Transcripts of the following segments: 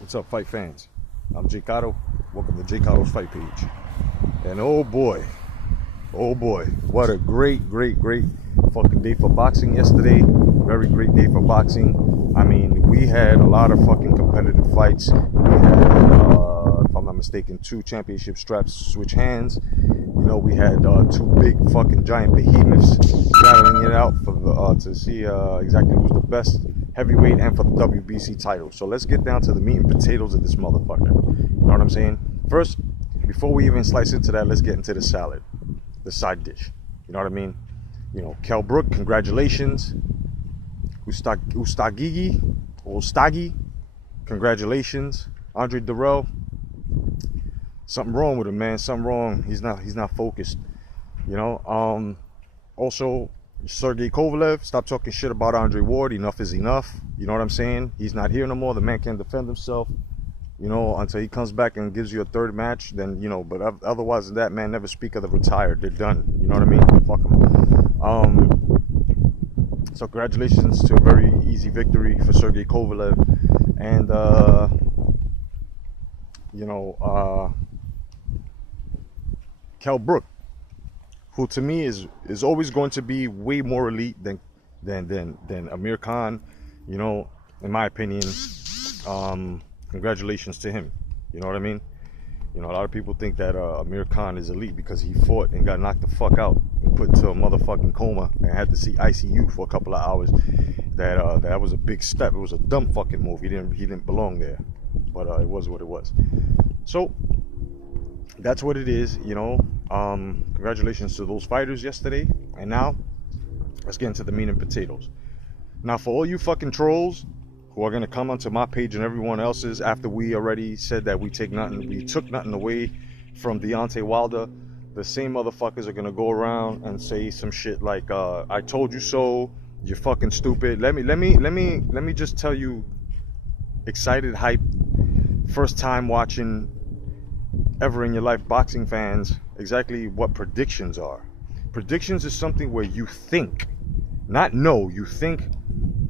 What's up, fight fans? I'm J.COTTO. Welcome to J.COTTO's Fight Page. And oh boy, what a great fucking day for boxing yesterday. Very great day for boxing. I mean, we had a lot of fucking competitive fights. We had, if I'm not mistaken, 2 championship straps switch hands. You know, we had 2 big fucking giant behemoths battling it out for to see exactly who's the best heavyweight and for the WBC title. So let's get down to the meat and potatoes of this motherfucker. You know what I'm saying? First, before we even slice into that, let's get into the salad, the side dish. You know what I mean? You know, Kell Brook, congratulations. Ustagi, congratulations. Andre Durrell, something wrong with him, man. Something wrong. He's not focused. You know. Also, Sergey Kovalev, stop talking shit about Andre Ward. Enough is enough. You know what I'm saying? He's not here no more. The man can't defend himself. You know, until he comes back and gives you a third match, then, you know, but otherwise than that, man, never speak of the retired. They're done. You know what I mean? Fuck them. So congratulations to a very easy victory for Sergey Kovalev. And, you know, Kell Brook, who to me is always going to be way more elite than Amir Khan, you know, in my opinion. Congratulations to him. You know what I mean? You know, a lot of people think that Amir Khan is elite because he fought and got knocked the fuck out and put into a motherfucking coma and had to see ICU for a couple of hours. That was a big step. It was a dumb fucking move. He didn't belong there, but it was what it was. So that's what it is. You know. Congratulations to those fighters yesterday. And now let's get into the meat and potatoes. Now, for all you fucking trolls who are going to come onto my page and everyone else's after we already said that we took nothing away from Deontay Wilder, the same motherfuckers are going to go around and say some shit like, I told you so, you're fucking stupid. Let me just tell you, excited, hype, first time watching ever in your life boxing fans, exactly what predictions are. Predictions is something where you think, not know, you think,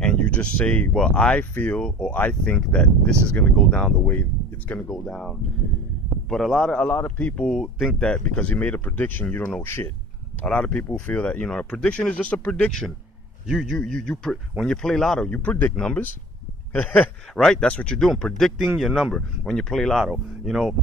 and you just say, well, I feel or I think that this is going to go down the way it's going to go down. But a lot of people think that because you made a prediction, you don't know shit. A lot of people feel that, you know, a prediction is just a prediction. When you play lotto, you predict numbers. Right? That's what you're doing, predicting your number when you play lotto. You know,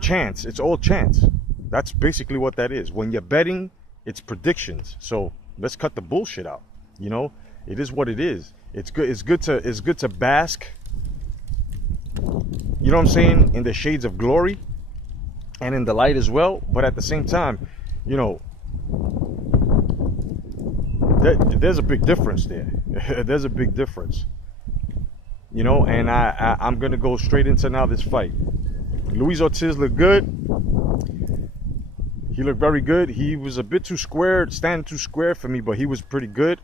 chance, it's all chance. That's basically what that is. When you're betting, it's predictions. So let's cut the bullshit out. You know, it is what it is. It's good to bask, you know what I'm saying, in the shades of glory and in the light as well. But at the same time, you know, there's a big difference there. There's a big difference. You know, and I'm gonna go straight into now this fight. Luis Ortiz looked good. He looked very good. He was a bit too squared, standing too square for me, but he was pretty good.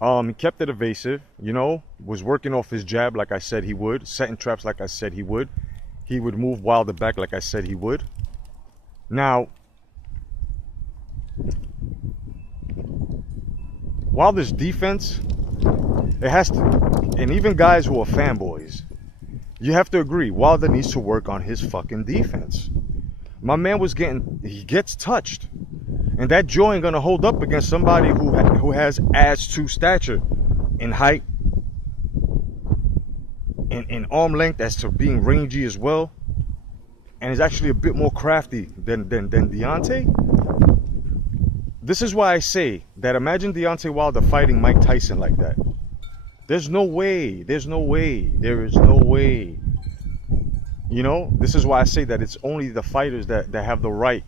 He kept it evasive, you know, was working off his jab like I said he would, setting traps like I said he would. He would move Wilder back like I said he would. Now, Wilder's defense, it has to, and even guys who are fanboys, you have to agree, Wilder needs to work on his fucking defense. My man he gets touched. And that jaw ain't gonna hold up against somebody who has as to stature in height, in arm length, as to being rangy as well, and is actually a bit more crafty than Deontay. This is why I say that imagine Deontay Wilder fighting Mike Tyson like that. There's no way. There is no way. You know, this is why I say that it's only the fighters that have the right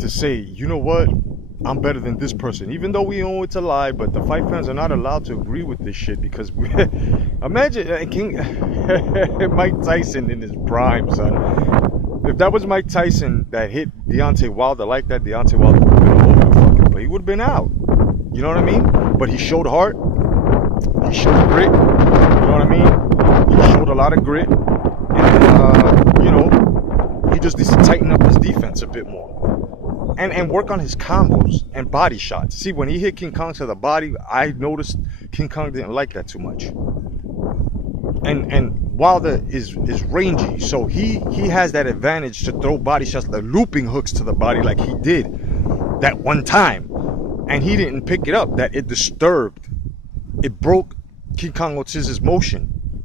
to say, you know what, I'm better than this person, even though we know it's a lie. But the fight fans are not allowed to agree with this shit because imagine Mike Tyson in his prime, son. If that was Mike Tyson that hit Deontay Wilder like that, Deontay Wilder would have been all over the fucking place. He would have been out. You know what I mean? But he showed heart. He showed grit. You know what I mean? He showed a lot of grit. And, you know, he just needs to tighten up his defense a bit more. And work on his combos and body shots. See, when he hit King Kong to the body, I noticed King Kong didn't like that too much. And Wilder is rangy, so he has that advantage to throw body shots, the looping hooks to the body like he did that one time, and he didn't pick it up. That it disturbed, it broke King Kong Ortiz's motion.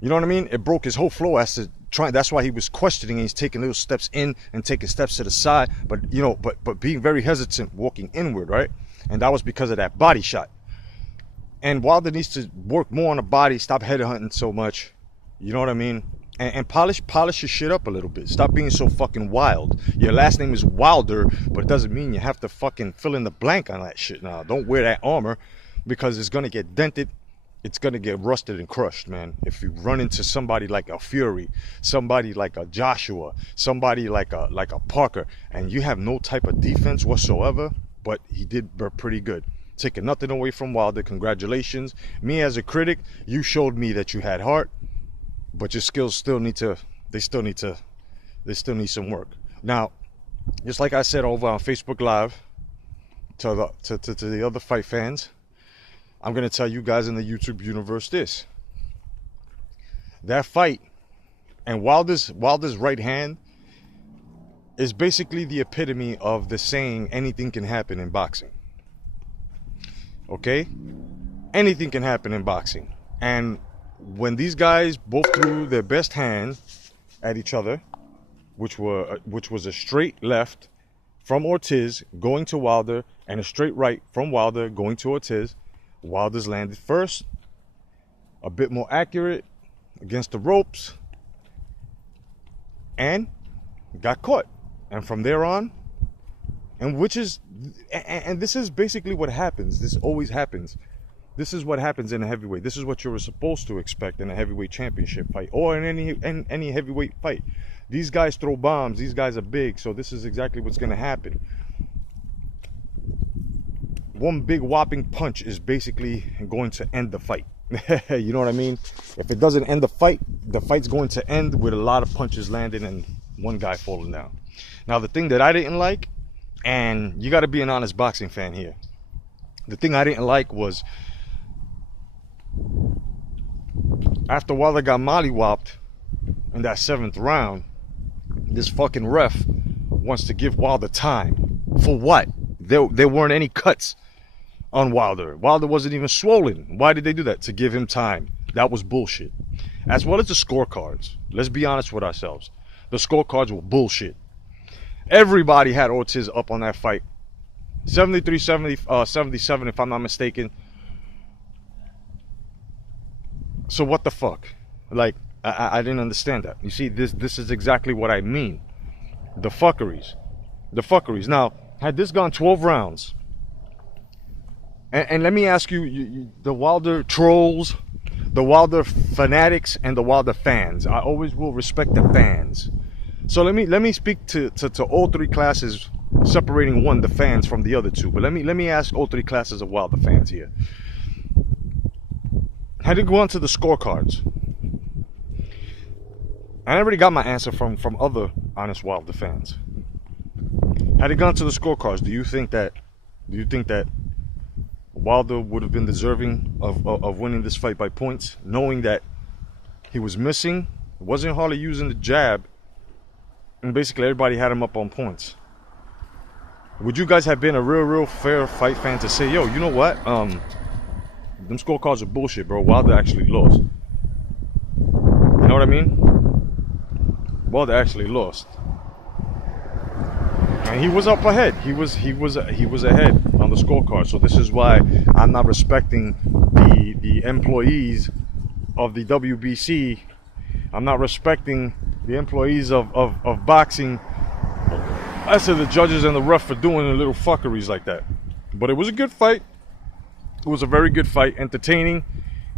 You know what I mean? It broke his whole flow as to trying. That's why he was questioning, and he's taking little steps in and taking steps to the side, but you know, but being very hesitant, walking inward, right? And that was because of that body shot. And Wilder needs to work more on the body, stop headhunting so much. You know what I mean? And polish your shit up a little bit. Stop being so fucking wild. Your last name is Wilder, but it doesn't mean you have to fucking fill in the blank on that shit now. Don't wear that armor, because it's gonna get dented. It's gonna get rusted and crushed, man. If you run into somebody like a Fury, somebody like a Joshua, somebody like a Parker, and you have no type of defense whatsoever, but he did pretty good. Taking nothing away from Wilder. Congratulations. Me as a critic, you showed me that you had heart, but your skills still need some work. Now, just like I said over on Facebook Live to the other fight fans, I'm gonna tell you guys in the YouTube universe this. That fight and Wilder's right hand is basically the epitome of the saying, anything can happen in boxing. Okay? Anything can happen in boxing. And when these guys both threw their best hand at each other, which was a straight left from Ortiz going to Wilder and a straight right from Wilder going to Ortiz, Wilder's landed first, a bit more accurate against the ropes, and got caught. And from there on, and this is basically what happens. This always happens. This is what happens in a heavyweight. This is what you're supposed to expect in a heavyweight championship fight, or in any heavyweight fight. These guys throw bombs. These guys are big, so this is exactly what's going to happen. One big whopping punch is basically going to end the fight. You know what I mean? If it doesn't end the fight's going to end with a lot of punches landing and one guy falling down. Now, the thing that I didn't like, and you got to be an honest boxing fan here, the thing I didn't like was after Wilder got mollywopped in that 7th round, this fucking ref wants to give Wilder time. For what? There weren't any cuts on Wilder. Wilder wasn't even swollen. Why did they do that? To give him time. That was bullshit. As well as the scorecards. Let's be honest with ourselves. The scorecards were bullshit. Everybody had Ortiz up on that fight. 73-77 if I'm not mistaken. So what the fuck? Like, I didn't understand that. You see, this is exactly what I mean. The fuckeries. The fuckeries. Now, had this gone 12 rounds, and let me ask you, the Wilder trolls, the Wilder fanatics, and the Wilder fans. I always will respect the fans. So let me speak to all three classes, separating the fans from the other two. But let me ask all three classes of Wilder fans here. Had it gone to the scorecards, I already got my answer from other honest Wilder fans. Had it gone to the scorecards, do you think that Wilder would have been deserving of winning this fight by points, knowing that he was missing, wasn't hardly using the jab, and basically everybody had him up on points? Would you guys have been a real fair fight fan to say, yo, you know what? Them scorecards are bullshit, bro. Wilder actually lost. You know what I mean? Wilder actually lost. And he was up ahead. He was ahead on the scorecard. So this is why I'm not respecting the employees of the WBC. I'm not respecting the employees of boxing. I said the judges and the ref for doing the little fuckeries like that. But it was a good fight. It was a very good fight, entertaining.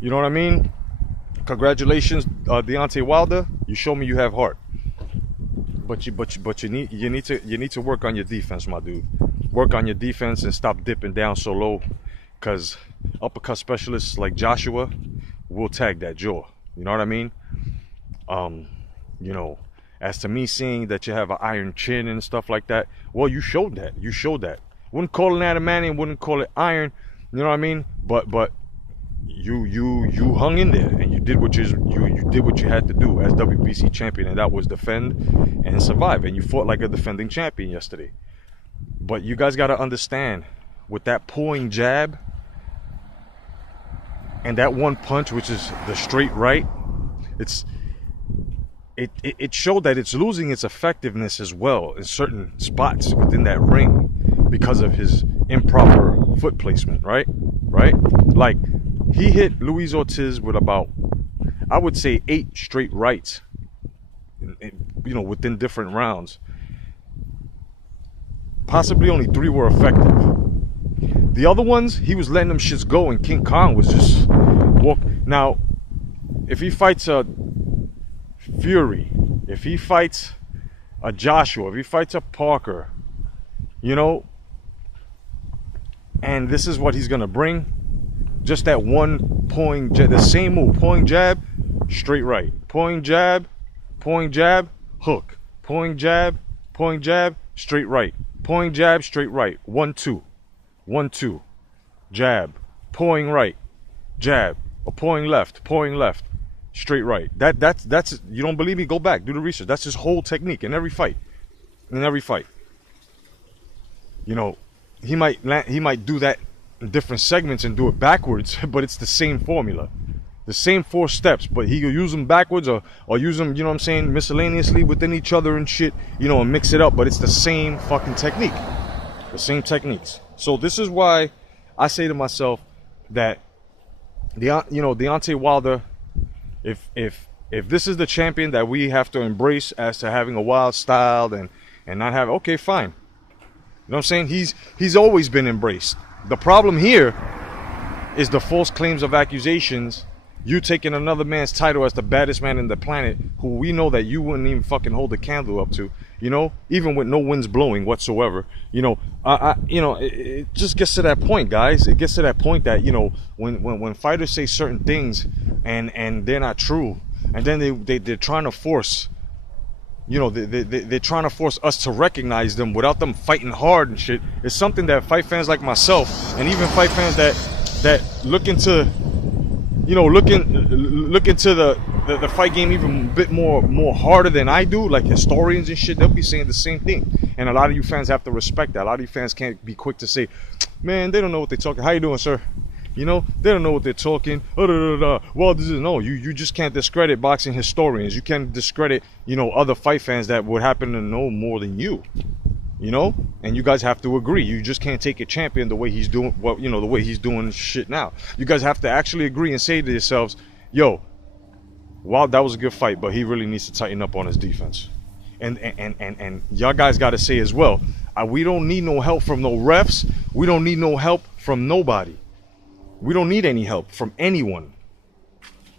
You know what I mean? Congratulations, Deontay Wilder. You show me you have heart. But you need to work on your defense, my dude. Work on your defense and stop dipping down so low, because uppercut specialists like Joshua will tag that jaw. You know what I mean? You know, as to me seeing that you have an iron chin and stuff like that, well, you showed that. You showed that. Wouldn't call it adamantium, wouldn't call it iron. You know what I mean? But you hung in there and you you did what you did what you had to do as WBC champion, and that was defend and survive. And you fought like a defending champion yesterday. But you guys got to understand, with that pulling jab and that one punch, which is the straight right, it showed that it's losing its effectiveness as well in certain spots within that ring because of his improper foot placement, right? Like, he hit Luis Ortiz with about, I would say, 8 straight rights, you know, within different rounds. Possibly only 3 were effective. The other ones, he was letting them shits go, and King Kong was just walk. Now, if he fights a Fury, if he fights a Joshua, if he fights a Parker, you know, and this is what he's gonna bring, just that one pulling jab, the same move, pulling jab, straight right, pulling jab, hook, pulling jab, straight right, pulling jab, straight right, 1-2, 1-2, jab, pulling right, jab, or pulling left, straight right. That's you don't believe me? Go back, do the research. That's his whole technique in every fight. You know, he might do that in different segments and do it backwards, but it's the same formula, the same 4 steps. But he will use them backwards or use them, you know what I'm saying, miscellaneously within each other and shit, you know, and mix it up. But it's the same fucking technique, the same techniques. So this is why I say to myself that Deontay Wilder, if this is the champion that we have to embrace as to having a wild style and not have, okay, fine. You know what I'm saying? He's always been embraced. The problem here is the false claims of accusations. You taking another man's title as the baddest man in the planet, who we know that you wouldn't even fucking hold a candle up to, you know, even with no winds blowing whatsoever. You know, it just gets to that point, guys. It gets to that point that, you know, when fighters say certain things and they're not true, and then they're trying to force, you know, they're trying to force us to recognize them without them fighting hard and shit. It's something that fight fans like myself, and even fight fans that look into, you know, look into the fight game even a bit more harder than I do, like historians and shit, they'll be saying the same thing. And a lot of you fans have to respect that. A lot of you fans can't be quick to say, man, they don't know what they're talking. How you doing, sir? You know, they don't know what they're talking. Well, this is, no, you just can't discredit boxing historians. You can't discredit, you know, other fight fans that would happen to know more than you. You know, and you guys have to agree. You just can't take a champion the way he's doing, well, you know, the way he's doing shit now. You guys have to actually agree and say to yourselves, yo, wow, that was a good fight, but he really needs to tighten up on his defense. And y'all guys got to say as well, we don't need no help from no refs. We don't need no help from nobody. We don't need any help from anyone.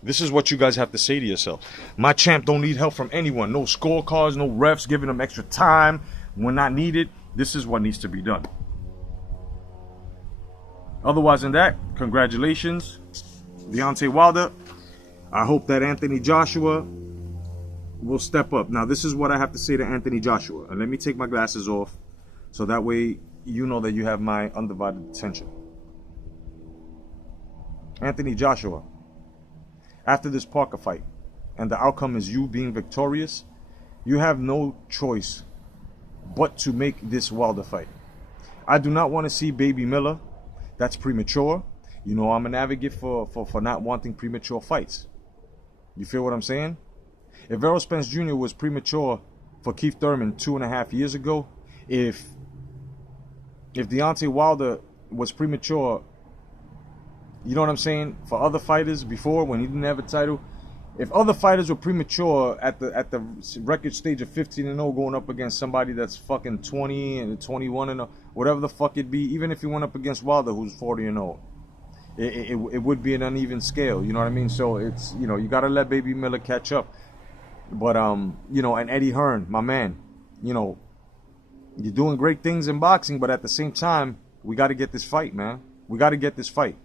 This is what you guys have to say to yourself. My champ don't need help from anyone. No scorecards, no refs giving him extra time when not needed. This is what needs to be done. Otherwise than that, congratulations, Deontay Wilder. I hope that Anthony Joshua will step up. Now, this is what I have to say to Anthony Joshua. And let me take my glasses off so that way you know that you have my undivided attention. Anthony Joshua, after this Parker fight, and the outcome is you being victorious, you have no choice but to make this Wilder fight. I do not want to see Baby Miller. That's premature. You know, I'm an advocate for not wanting premature fights. You feel what I'm saying? If Errol Spence Jr. was premature for Keith Thurman 2.5 years ago, if Deontay Wilder was premature, you know what I'm saying, for other fighters before, when he didn't have a title, if other fighters were premature at the record stage of 15-0 going up against somebody that's fucking 20 and 21-0, whatever the fuck it be, even if he went up against Wilder who's 40-0, it would be an uneven scale, you know what I mean? So it's, you know, you got to let Baby Miller catch up. But you know, and Eddie Hearn, my man, you know, you're doing great things in boxing, but at the same time, we got to get this fight, man. We got to get this fight.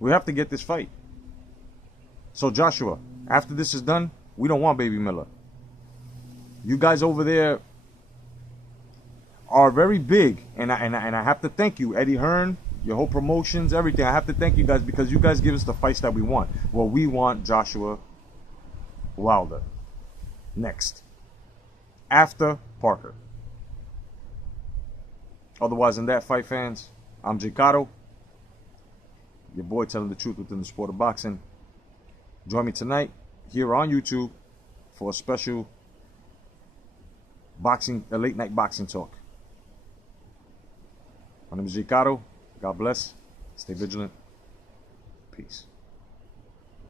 We have to get this fight. So Joshua, after this is done, we don't want Baby Miller. You guys over there are very big, and I have to thank you, Eddie Hearn, your whole promotions, everything. I have to thank you guys because you guys give us the fights that we want. Well, we want Joshua Wilder next, after Parker. Otherwise, in that fight, fans, I'm J.COTTO, your boy telling the truth within the sport of boxing. Join me tonight here on YouTube for a special a late night boxing talk. My name is J.COTTO. God bless. Stay vigilant. Peace.